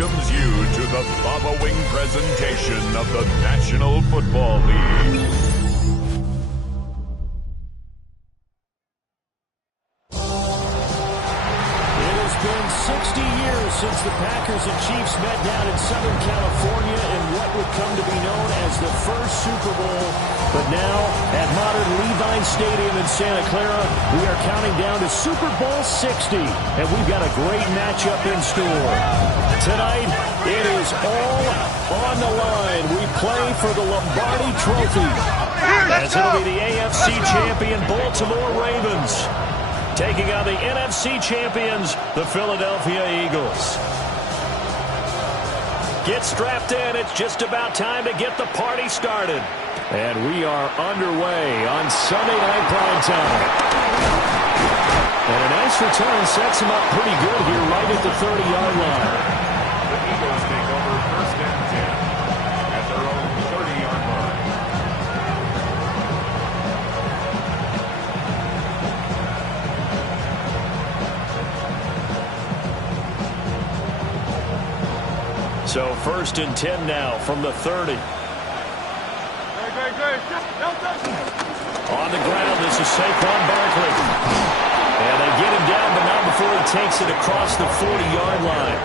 welcomes you to the following presentation of the National Football League. It has been 60 years since the Packers and Chiefs met down in Southern California in what would come to be known as the first Super Bowl. But now, at modern Levine Stadium in Santa Clara, we are counting down to Super Bowl 60, and we've got a great matchup in store. Tonight, it is all on the line. We play for the Lombardi Trophy, as it'll be the AFC champion Baltimore Ravens taking on the NFC champions, the Philadelphia Eagles. Get strapped in. It's just about time to get the party started. And we are underway on Sunday Night Primetime. And a nice return sets him up pretty good here right at the 30-yard line. The Eagles take over first and 10 at their own 30-yard line. So first and 10 now from the 30. On the ground, this is Saquon Barkley. And they get him he takes it across the 40-yard line.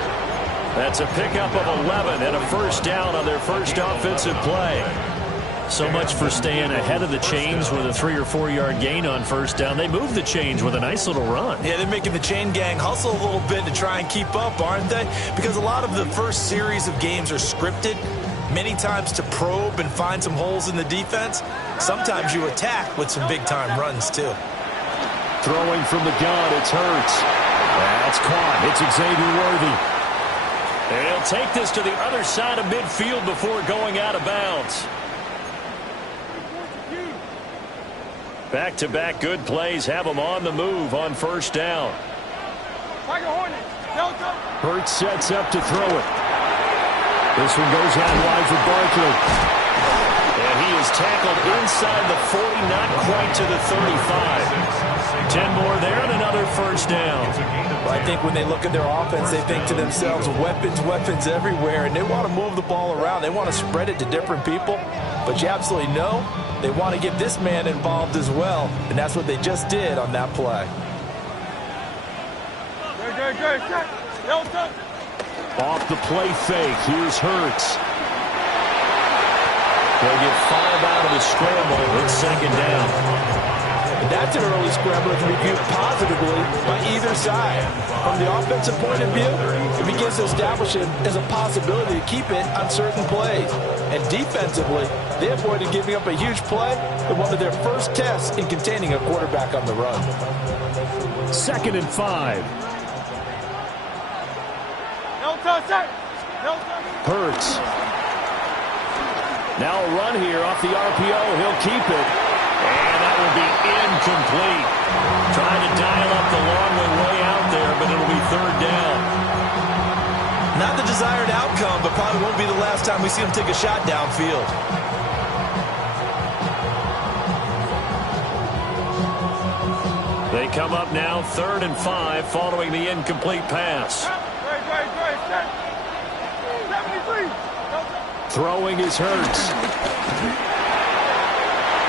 That's a pickup of 11 and a first down on their first offensive play. So much for staying ahead of the chains with a 3- or 4-yard gain on first down. They move the chains with a nice little run. Yeah, they're making the chain gang hustle a little bit to try and keep up, aren't they? Because a lot of the first series of games are scripted, many times to probe and find some holes in the defense. Sometimes you attack with some big-time runs, too. Throwing from the gun, it's Hurts. That's caught. It's Xavier Worthy. And he'll take this to the other side of midfield before going out of bounds. Back-to-back good plays have him on the move on first down. Hurts sets up to throw it. This one goes out wide for Barkley. And he is tackled inside the 40, not quite to the 35. 10 more there and another first down. Well, I think when they look at their offense, they think to themselves, weapons, weapons everywhere, and they want to move the ball around. They want to spread it to different people, but you absolutely know they want to get this man involved as well, and that's what they just did on that play. Off the play fake, here's Hurts. They'll get 5 out of the scramble. It's second down. And that's an early scramble that can be viewed positively by either side. From the offensive point of view, it begins to establish it as a possibility to keep it on certain plays. And defensively, they avoided giving up a huge play in one of their first tests in containing a quarterback on the run. 2nd and 5. Hurts. Now a run here off the RPO. He'll keep it. And that will be incomplete. Trying to dial up the long way out there, but it'll be third down. Not the desired outcome, but probably won't be the last time we see him take a shot downfield. They come up now 3rd and 5 following the incomplete pass. Throwing is Hurts.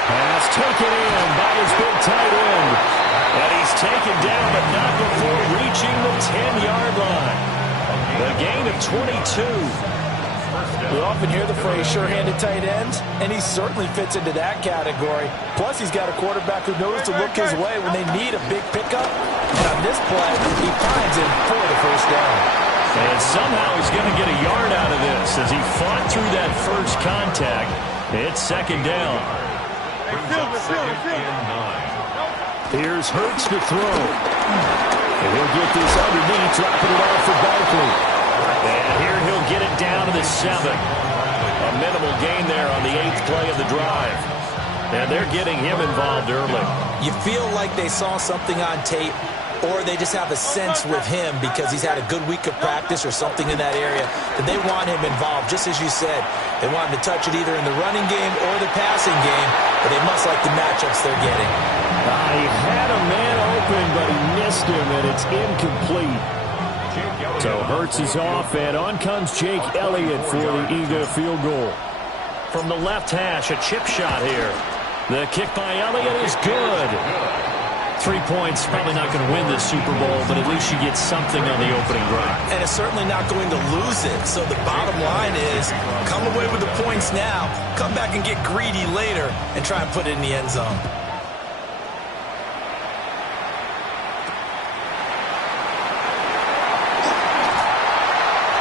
Pass taken in by his big tight end. And he's taken down, but not before reaching the 10-yard line. The gain of 22. We often hear the phrase sure-handed tight ends, and he certainly fits into that category. Plus, he's got a quarterback who knows to look his way when they need a big pickup. And on this play, he finds him for the first down. And somehow he's going to get a yard out of this as he fought through that first contact. It's second down. Here's Hurts to throw. And he'll get this underneath, dropping it off for Barkley. And here he'll get it down to the 7. A minimal gain there on the 8th play of the drive. And they're getting him involved early. You feel like they saw something on tape, or they just have a sense with him because he's had a good week of practice or something in that area that they want him involved. Just as you said, they want him to touch it either in the running game or the passing game, but they must like the matchups they're getting. He had a man open, but he missed him, and it's incomplete. So Hurts is off, and on comes Jake Elliott for the Eagle field goal. From the left hash, a chip shot here. The kick by Elliott is good. 3 points, probably not going to win this Super Bowl, but at least you get something on the opening drive. And it's certainly not going to lose it. So the bottom line is, come away with the points now, come back and get greedy later, and try and put it in the end zone.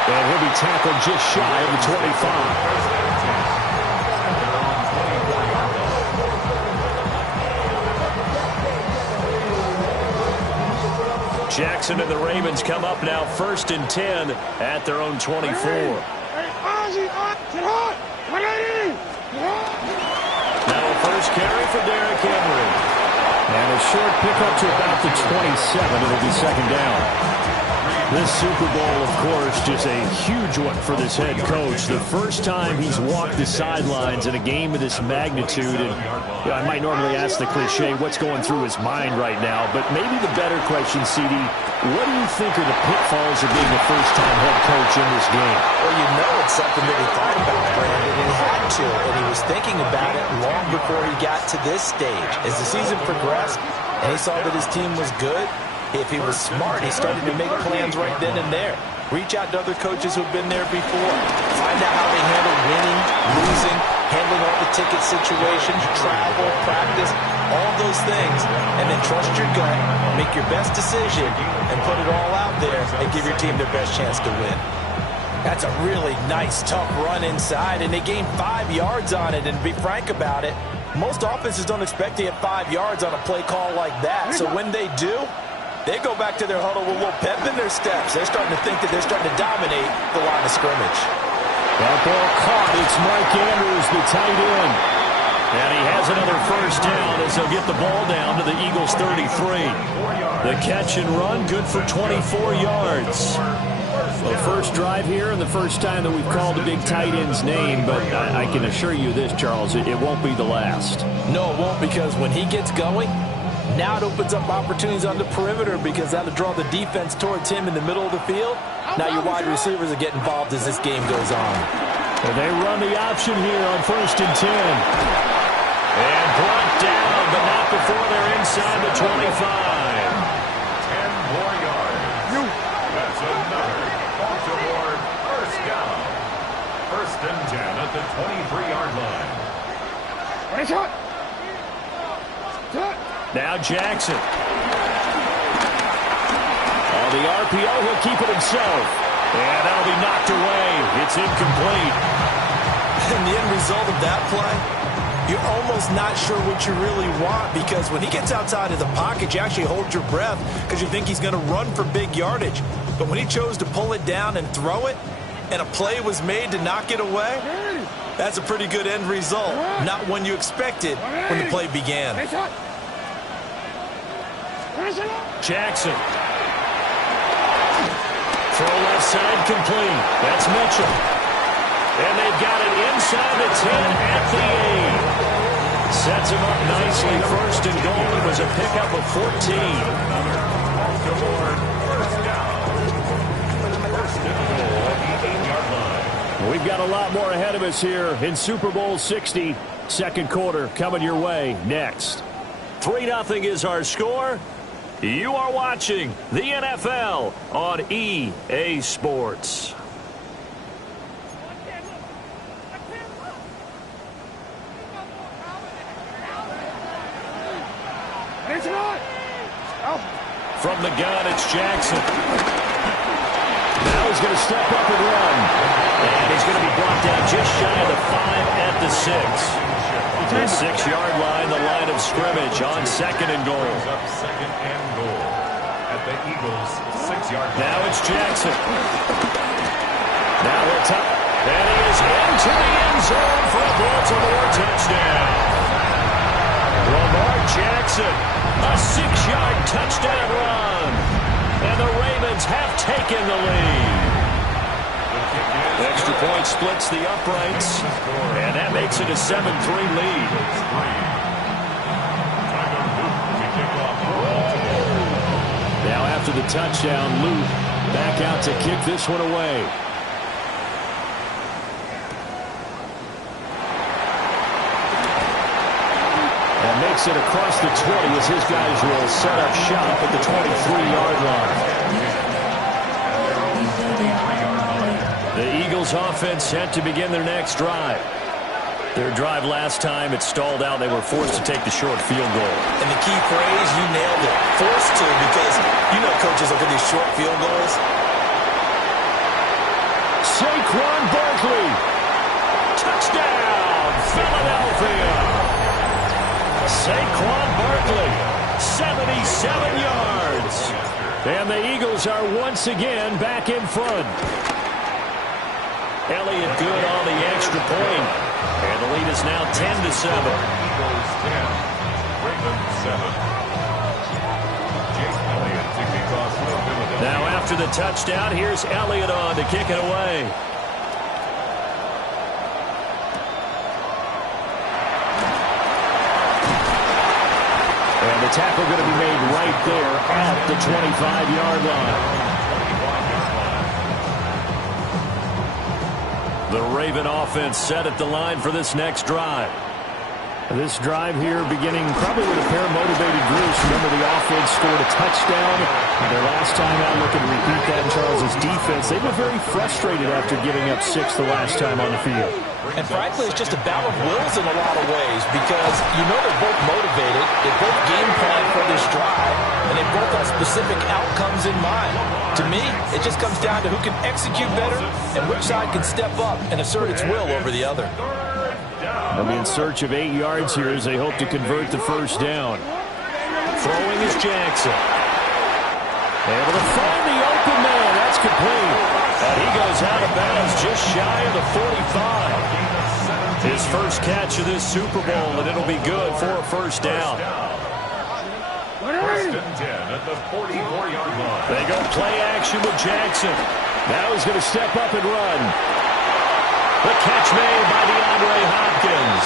And he'll be tackled just shy of the 25. Jackson and the Ravens come up now 1st and 10 at their own 24. Now a first carry for Derrick Henry. And a short pickup to about the 27. It'll be second down. This Super Bowl, of course, just a huge one for this head coach. The first time he's walked the sidelines in a game of this magnitude. And I might normally ask the cliche, what's going through his mind right now? But maybe the better question, CD, what do you think are the pitfalls of being a first-time head coach in this game? Well, you know it's something that he thought about, Brandon, and he had to. And he was thinking about it long before he got to this stage. As the season progressed and he saw that his team was good, If he was smart, he started to make plans right then and there. Reach out to other coaches who've been there before. Find out how they handle winning, losing, handling all the ticket situations, travel, practice, all those things. And then trust your gut, make your best decision, and put it all out there and give your team their best chance to win. That's a really nice, tough run inside, and they gained 5 yards on it. And to be frank about it, most offenses don't expect to get 5 yards on a play call like that. So when they do, they go back to their huddle with a little pep in their steps. They're starting to think that they're starting to dominate the line of scrimmage. That ball caught. It's Mike Andrews, the tight end. And he has another first down as they'll get the ball down to the Eagles' 33. The catch and run, good for 24 yards. The first drive here and the first time that we've called a big tight end's name, but I can assure you this, Charles, it won't be the last. No, it won't, because when he gets going, now it opens up opportunities on the perimeter because that'll draw the defense towards him in the middle of the field. Now your wide receivers will get involved as this game goes on. And they run the option here on 1st and 10. And brought down, but not before they're inside the 25. 10 more yards. That's another Baltimore first down. 1st and 10 at the 23-yard line. Now Jackson. On the RPO, he'll keep it himself. And that'll be knocked away. It's incomplete. And the end result of that play, you're almost not sure what you really want, because when he gets outside of the pocket, you actually hold your breath because you think he's going to run for big yardage. But when he chose to pull it down and throw it, and a play was made to knock it away, that's a pretty good end result. Not one you expected when the play began. Jackson. Throw left side complete. That's Mitchell. And they've got it inside the 10 at the 8. Sets him up nicely. 1st and goal. It was a pickup of 14. We've got a lot more ahead of us here in Super Bowl 60. Second quarter coming your way next. 3-0 is our score. You are watching the NFL on EA Sports. From the gun, it's Jackson. Now he's going to step up and run. And he's going to be brought down just shy of the 5 at the 6. The 6-yard line, the line of scrimmage on 2nd and goal. Up 2nd and goal at the Eagles' 6-yard line. Now it's Jackson. Now he'll top. And he is into the end zone for a Baltimore touchdown. Lamar Jackson, a 6-yard touchdown run. And the Ravens have taken the lead. Extra point splits the uprights, and that makes it a 7-3 lead. Now after the touchdown, Luke back out to kick this one away. And makes it across the 20 as his guys will set up shop at the 23-yard line. The Eagles offense set to begin their next drive. Their drive last time, it stalled out. They were forced to take the short field goal. And the key phrase, you nailed it. Forced to, because you know coaches look at these short field goals. Saquon Barkley. Touchdown, Philadelphia. Saquon Barkley, 77 yards. And the Eagles are once again back in front. Elliott good on the extra point. And the lead is now 10-7. Eagles 10, Ravens 7. Jake Elliott to kick off for Philadelphia. Now after the touchdown, here's Elliott on to kick it away. And the tackle going to be made right there at the 25-yard line. The Raven offense set at the line for this next drive. This drive here beginning probably with a pair of motivated groups. Remember, the offense scored a touchdown. Their last time out, looking to repeat that in Charles' defense. They were very frustrated after giving up 6 the last time on the field. And frankly, it's just a battle of wills in a lot of ways because you know they're both motivated, they both game plan for this drive, and they both have specific outcomes in mind. To me, it just comes down to who can execute better and which side can step up and assert its will over the other. They'll be in search of 8 yards here as they hope to convert the first down. Throwing is Jackson. Able to find the open man. That's complete. And he goes out of bounds just shy of the 45. His first catch of this Super Bowl, and it'll be good for a first down. First and 10 at the 44-yard line. They go play action with Jackson. Now he's going to step up and run. The catch made by DeAndre Hopkins.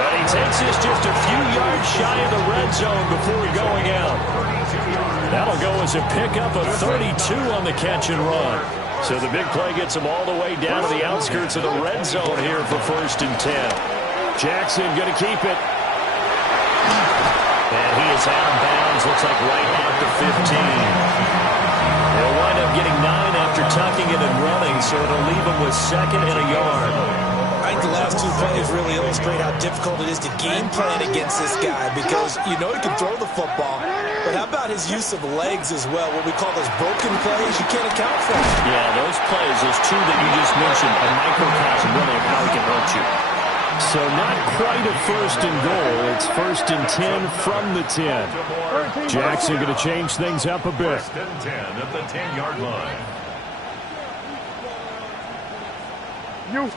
And he takes this just a few yards shy of the red zone before going out. That'll go as a pickup of 32 on the catch and run. So the big play gets him all the way down to the outskirts of the red zone here for first and 10. Jackson going to keep it. And he is out of bounds. Looks like right at the 15. They'll wind up getting 9 after tucking it and running, so it'll leave him with 2nd and a yard. I think the last 2 plays really illustrate how difficult it is to game plan against this guy because you know he can throw the football, but how about his use of legs as well, what we call those broken plays you can't account for. Yeah, those plays, those 2 that you just mentioned, a microcosm really of how he can hurt you. So not quite a first and goal. It's first and 10 from the 10. Jackson going to change things up a bit. First and 10 at the 10-yard line. A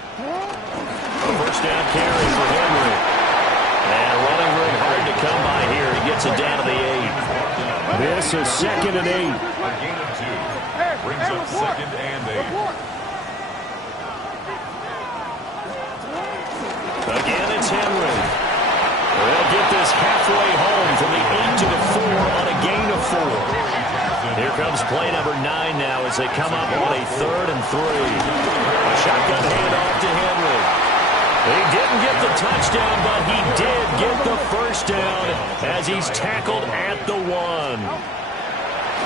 first down carry for Henry. And running room hard to come by here. He gets it down to the 8. This is 2nd and 8. A gain of 2. Brings up 2nd and 8. Again, it's Henry. They'll get this halfway home from the 8 to the 4 on a gain of 4. Here comes play number 9 now as they come up on a 3rd and 3. A shotgun handoff to Henry. He didn't get the touchdown, but he did get the first down as he's tackled at the 1.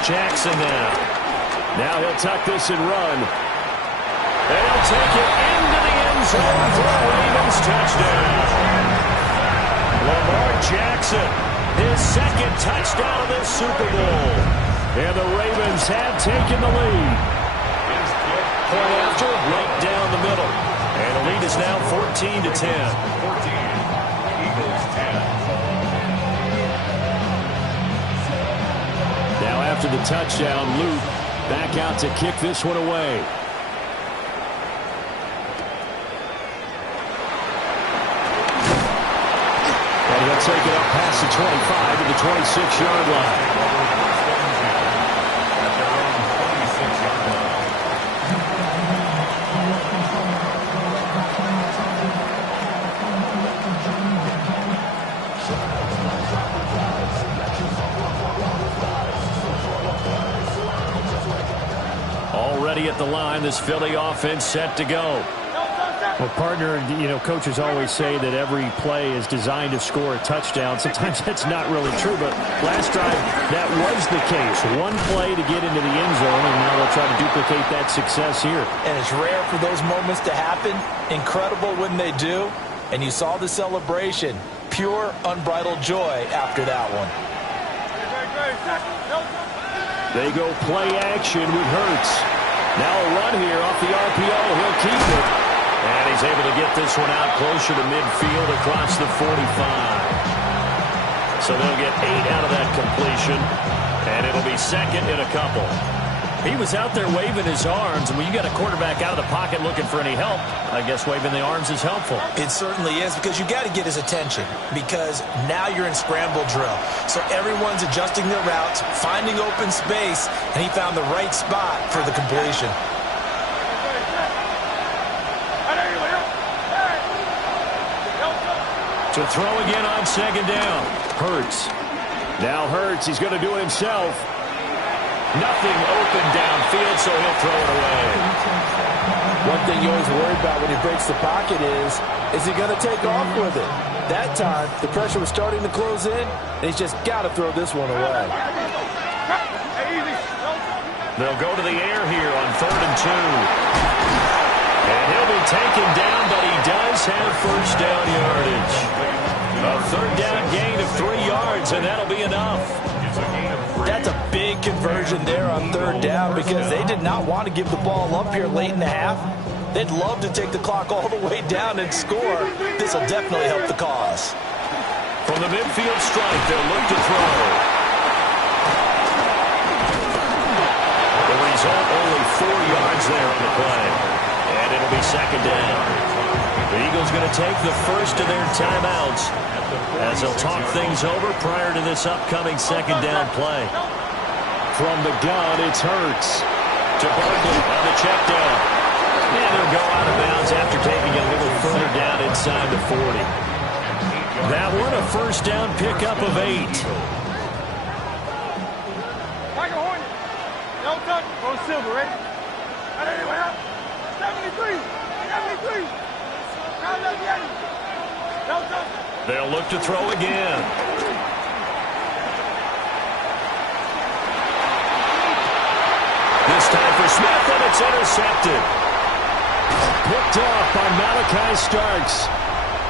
Jackson now. Now he'll tuck this and run. They'll take it into the end zone for a Ravens touchdown. Lamar Jackson, his 2nd touchdown of this Super Bowl. And the Ravens have taken the lead. Point after, right down the middle. And the lead is now 14 to 10. 14. Eagles 10. Now after the touchdown, Luke back out to kick this one away. And he'll take it up past the 25 to the 26-yard line. Already at the line, this Philly offense set to go. Well, partner, you know, coaches always say that every play is designed to score a touchdown. Sometimes that's not really true, but last drive, that was the case. One play to get into the end zone, and now they'll try to duplicate that success here. And it's rare for those moments to happen. Incredible when they do. And you saw the celebration. Pure, unbridled joy after that one. They go play action with Hurts. Now a run here off the RPO. He'll keep it. And he's able to get this one out closer to midfield across the 45. So they'll get 8 out of that completion. And it'll be 2nd and a couple. He was out there waving his arms, and when you got a quarterback out of the pocket looking for any help, I guess waving the arms is helpful. It certainly is, because you got to get his attention, because now you're in scramble drill. So everyone's adjusting their routes, finding open space, and he found the right spot for the completion. To throw again on 2nd down. Hurts. Now Hurts, he's going to do it himself. Nothing open downfield, so he'll throw it away. One thing you always worry about when he breaks the pocket is he going to take off with it? That time, the pressure was starting to close in, and he's just got to throw this one away. They'll go to the air here on 3rd and 2. And he'll be taken down, but he does have first down yardage. A 3rd down gain of 3 yards, and that'll be enough. That's a big conversion there on 3rd down because they did not want to give the ball up here late in the half. They'd love to take the clock all the way down and score. This will definitely help the cause. From the midfield stripe, they'll look to throw. The result, only 4 yards there on the play. And it'll be 2nd down. The Eagles going to take the first of their timeouts as they'll talk things over prior to this upcoming 2nd down play. From the gun, it's Hurts to Barkley on the check down. And he'll go out of bounds after taking a little further down inside the 40. That one, a first down pickup of 8. Silver, ready? 73. 73. They'll look to throw again. This time for Smith, and it's intercepted. Picked off by Malachi Starks.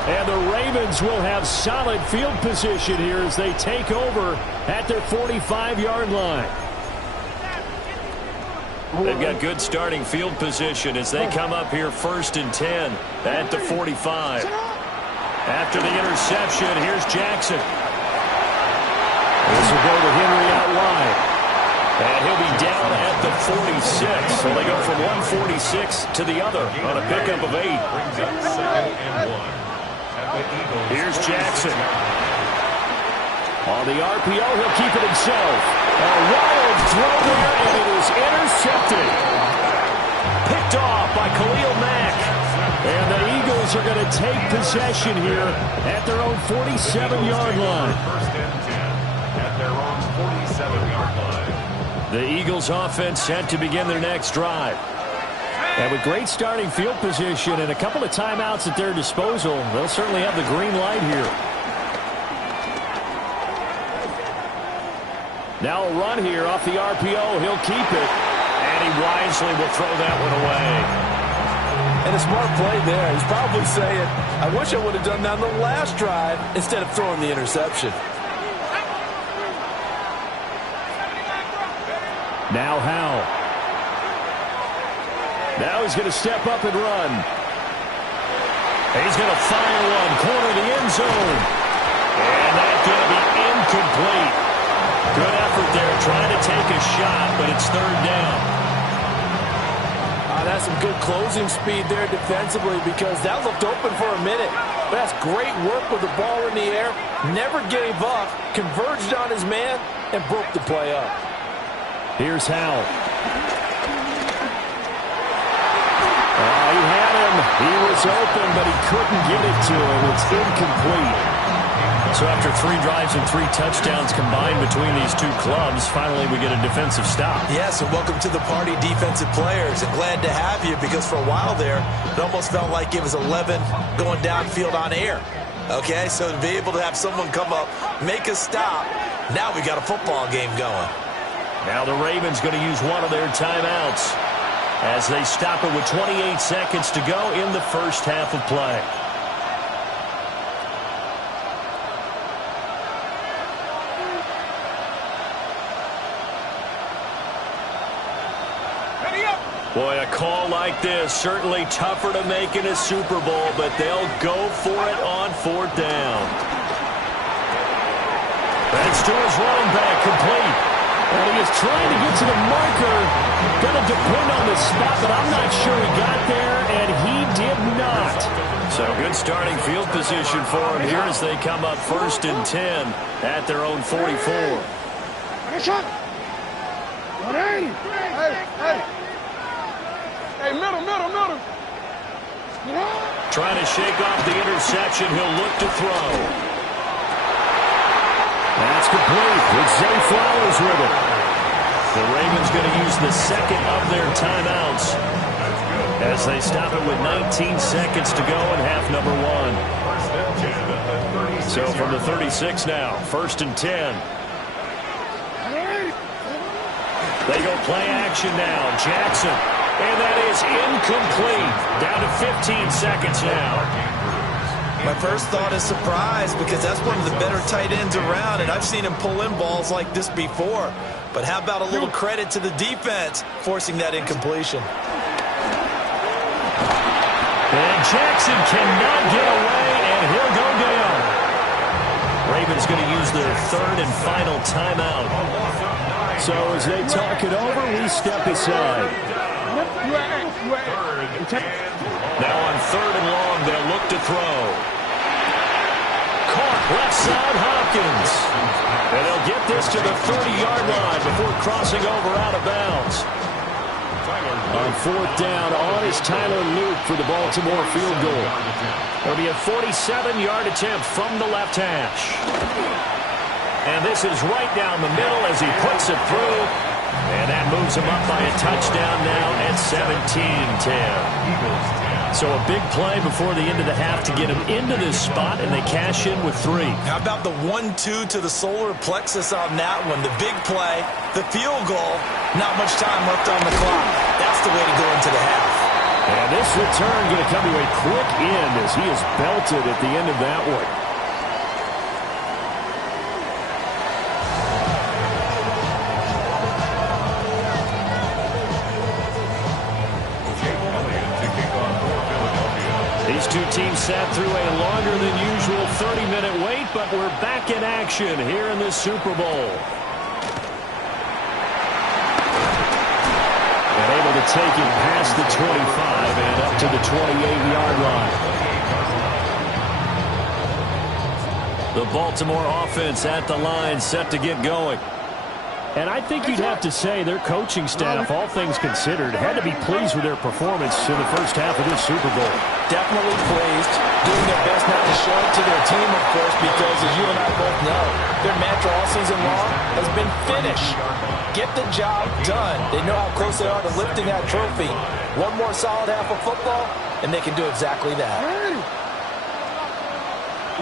And the Ravens will have solid field position here as they take over at their 45-yard line. They've got good starting field position as they come up here 1st and 10 at the 45. After the interception, here's Jackson. This will go to Henry out wide. And he'll be down at the 46. So they go from 146 to the other on a pickup of 8. Here's Jackson. On the RPO, he'll keep it himself. A wild throw there, and it is intercepted. Picked off by Khalil Mack. And the Eagles are going to take possession here at their own 47-yard line. First and 10 at their own 47-yard line. The Eagles offense set to begin their next drive. And with great starting field position and a couple of timeouts at their disposal, they'll certainly have the green light here. Now a run here off the RPO. He'll keep it. And he wisely will throw that one away. And a smart play there. He's probably saying, I wish I would have done that on the last drive instead of throwing the interception. Now Howell. Now he's going to step up and run. He's going to fire one, corner of the end zone. And that's going to be incomplete. Good effort there, trying to take a shot, but it's 3rd down. That's some good closing speed there defensively because that looked open for a minute. But that's great work with the ball in the air. Never gave up, converged on his man, and broke the play up. Here's Howell. He had him. He was open, but he couldn't get it to him. It's incomplete. So after 3 drives and 3 touchdowns combined between these two clubs, finally we get a defensive stop. Yes, and welcome to the party, defensive players. And glad to have you because for a while there, it almost felt like it was 11 going downfield on air. Okay, so to be able to have someone come up, make a stop, now we got a football game going. Now the Ravens going to use one of their timeouts as they stop it with 28 seconds to go in the first half of play. Boy, a call like this, certainly tougher to make in a Super Bowl, but they'll go for it on 4th down. That's to his running back, complete. And he is trying to get to the marker. Going to depend on the spot, but I'm not sure he got there, and he did not. So good starting field position for him here as they come up 1st and 10 at their own 44. Hey, middle. Trying to shake off the interception. He'll look to throw. That's complete with Zay Flowers with it. The Ravens going to use the second of their timeouts. as they stop it with 19 seconds to go in half number one. So from the 36 now, 1st and 10. They go play action now. Jackson. And that is incomplete. Down to 15 seconds now. My first thought is surprise because that's one of the better tight ends around, and I've seen him pull in balls like this before. But how about a little credit to the defense forcing that incompletion? And Jackson cannot get away, and he'll go down. Ravens going to use their 3rd and final timeout. So as they talk it over, we step aside. Now on 3rd and long, they'll look to throw. Caught left side, Hopkins. And they'll get this to the 30-yard line before crossing over out of bounds. On 4th down, on is Tyler Luke for the Baltimore field goal. It'll be a 47-yard attempt from the left hash. And this is right down the middle as he puts it through. And that moves him up by a touchdown now at 17-10. So a big play before the end of the half to get him into this spot, and they cash in with 3. How about the 1-2 to the solar plexus on that one? The big play, the field goal, not much time left on the clock. That's the way to go into the half. And this return going to come to a quick end as he is belted at the end of that one. These two teams sat through a longer than usual 30-minute wait, but we're back in action here in this Super Bowl. And able to take it past the 25 and up to the 28-yard line. The Baltimore offense at the line, set to get going. And I think you'd have to say their coaching staff, all things considered, had to be pleased with their performance in the first half of this Super Bowl. Definitely pleased, doing their best not to show it to their team, of course, because as you and I both know, their mantra all season long has been finish. Get the job done. They know how close they are to lifting that trophy. One more solid half of football, and they can do exactly that.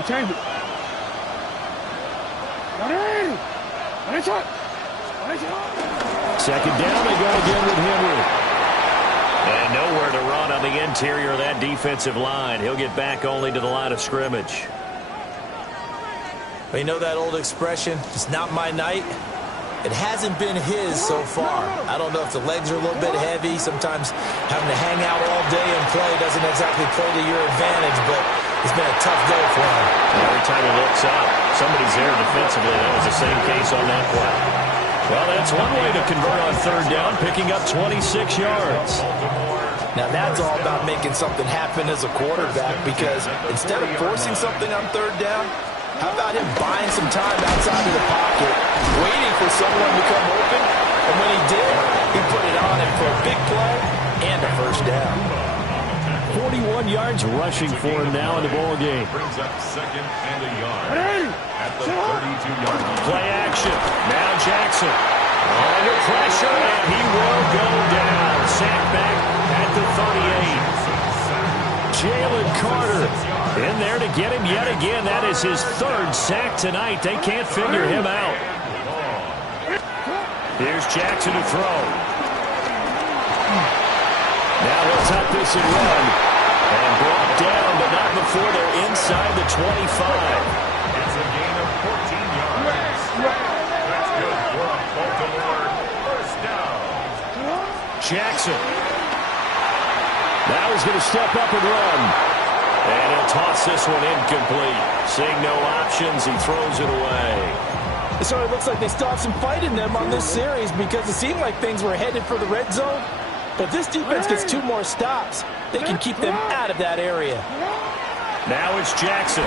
Change it. Second down, they go again with Henry. And nowhere to run on the interior of that defensive line. He'll get back only to the line of scrimmage. You know that old expression, it's not my night? It hasn't been his so far. I don't know if the legs are a little bit heavy. Sometimes having to hang out all day and play doesn't exactly play to your advantage, but it's been a tough day for him. Every time he looks up, somebody's there defensively. That was the same case on that play. Well, that's one way to convert on 3rd down, picking up 26 yards. Now, that's all about making something happen as a quarterback, because instead of forcing something on 3rd down, how about him buying some time outside of the pocket, waiting for someone to come open, and when he did, he put it on him for a big play and a first down. 41 yards rushing for him now in the ball game. Brings up 2nd and a yard at the 32-yard line. Play action. Now Jackson under pressure, and he will go down. Sack back at the 38. Jalen Carter in there to get him yet again. That is his 3rd sack tonight. They can't figure him out. Here's Jackson to throw. Now he'll tuck this and run. And brought down, but not before they're inside the 25. It's a gain of 14 yards. That's good for a Baltimore first down. Jackson. Now he's going to step up and run. And he'll toss this one incomplete. Seeing no options, he throws it away. It sort of looks like they still have some fight in them on this series, because it seemed like things were headed for the red zone. But if this defense gets 2 more stops, they can keep them out of that area. Now it's Jackson.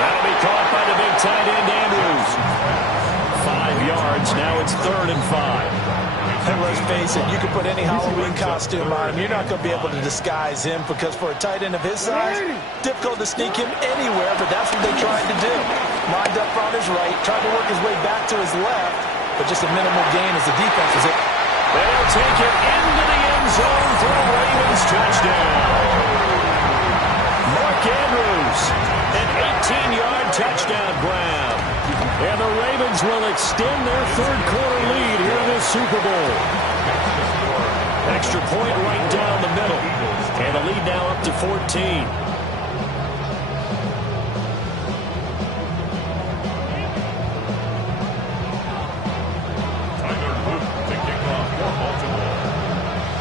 That'll be caught by the big tight end, Andrews. 5 yards. Now it's 3rd and 5. And let's face it, you can put any Halloween costume on him. You're not going to be able to disguise him, because for a tight end of his size, difficult to sneak him anywhere, but that's what they tried to do. Lined up on his right, tried to work his way back to his left, but just a minimal gain as the defense was They'll take it into the end zone for a Ravens touchdown. Mark Andrews, an 18-yard touchdown grab. And the Ravens will extend their third-quarter lead here in this Super Bowl. Extra point right down the middle. And the lead now up to 14.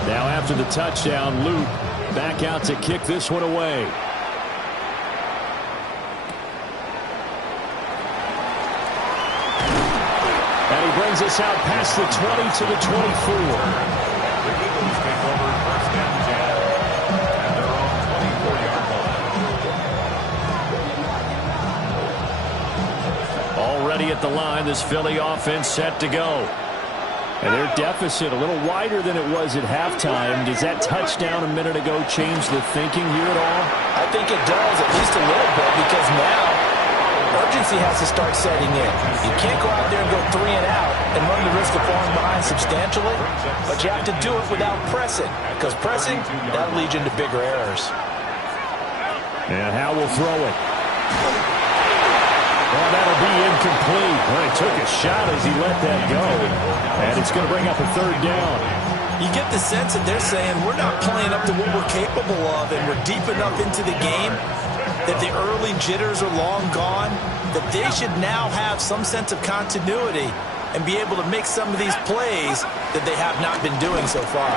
Now after the touchdown, Luke back out to kick this one away. And he brings us out past the 20 to the 24. The Eagles take over first and 10 at their own 24-yard line. Already at the line, this Philly offense set to go. And their deficit a little wider than it was at halftime. Does that touchdown a minute ago change the thinking here at all? I think it does, at least a little bit, because now urgency has to start setting in. You can't go out there and go 3 and out and run the risk of falling behind substantially, but you have to do it without pressing, because pressing, that'll lead you into bigger errors. And Howe will throw it. Well, that'll be incomplete. Well, he took a shot as he let that go. And it's going to bring up a third down. You get the sense that they're saying we're not playing up to what we're capable of, and we're deep enough into the game that the early jitters are long gone, that they should now have some sense of continuity and be able to make some of these plays that they have not been doing so far.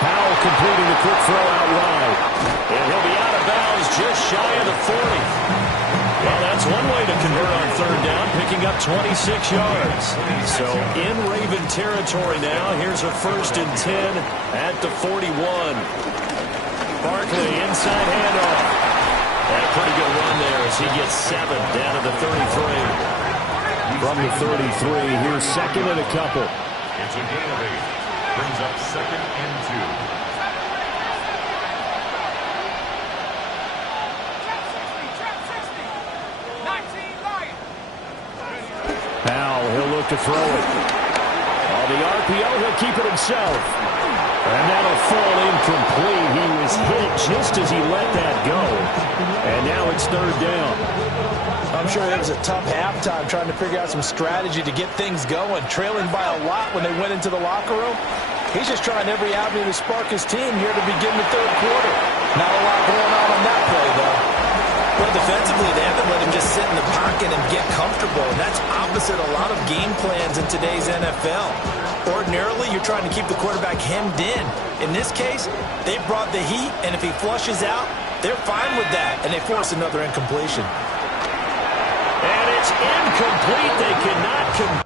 Powell completing the quick throw out wide. And he'll be out of bounds just shy of the 40. Well, that's one way to convert on third down, picking up 26 yards. So in Raven territory now, here's a 1st and 10 at the 41. Barkley inside handoff. And a pretty good run there as he gets 7 down to the 33. From the 33, here's 2nd and a couple. It's a gain of 8. Brings up 2nd and 2. Powell, he'll look to throw it. On the RPO, he'll keep it himself. And that'll fall incomplete. He was hit just as he let that go. And now it's 3rd down. I'm sure it was a tough halftime trying to figure out some strategy to get things going, trailing by a lot when they went into the locker room. He's just trying every avenue to spark his team here to begin the 3rd quarter. Not a lot going on that play, though. Well, defensively, they haven't let him just sit in the pocket and get comfortable, and that's opposite a lot of game plans in today's NFL. Ordinarily, you're trying to keep the quarterback hemmed in. In this case, they brought the heat, and if he flushes out, they're fine with that, and they force another incompletion. And it's incomplete. They cannot